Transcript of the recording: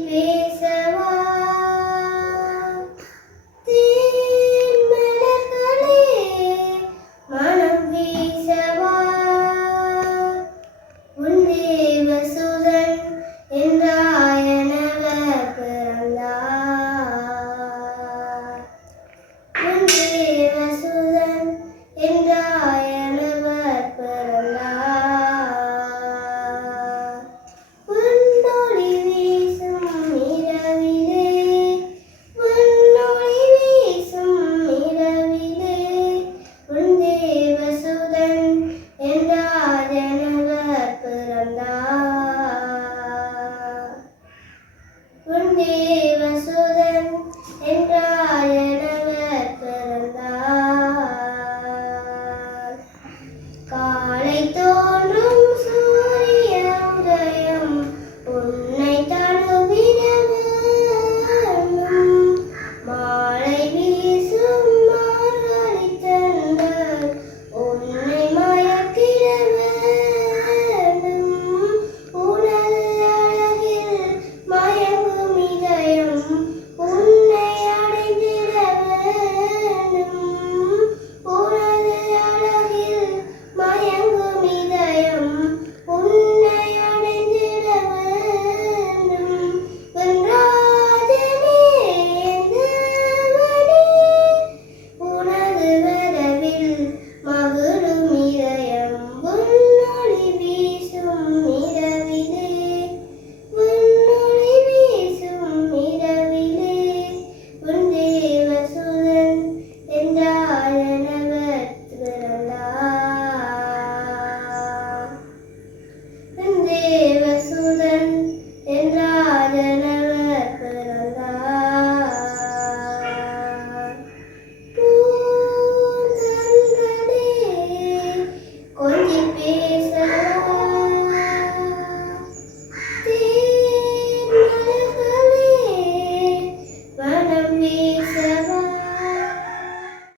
Amen. தேவசுதன் என்றாயனவர் பிறந்தார். காலை தோ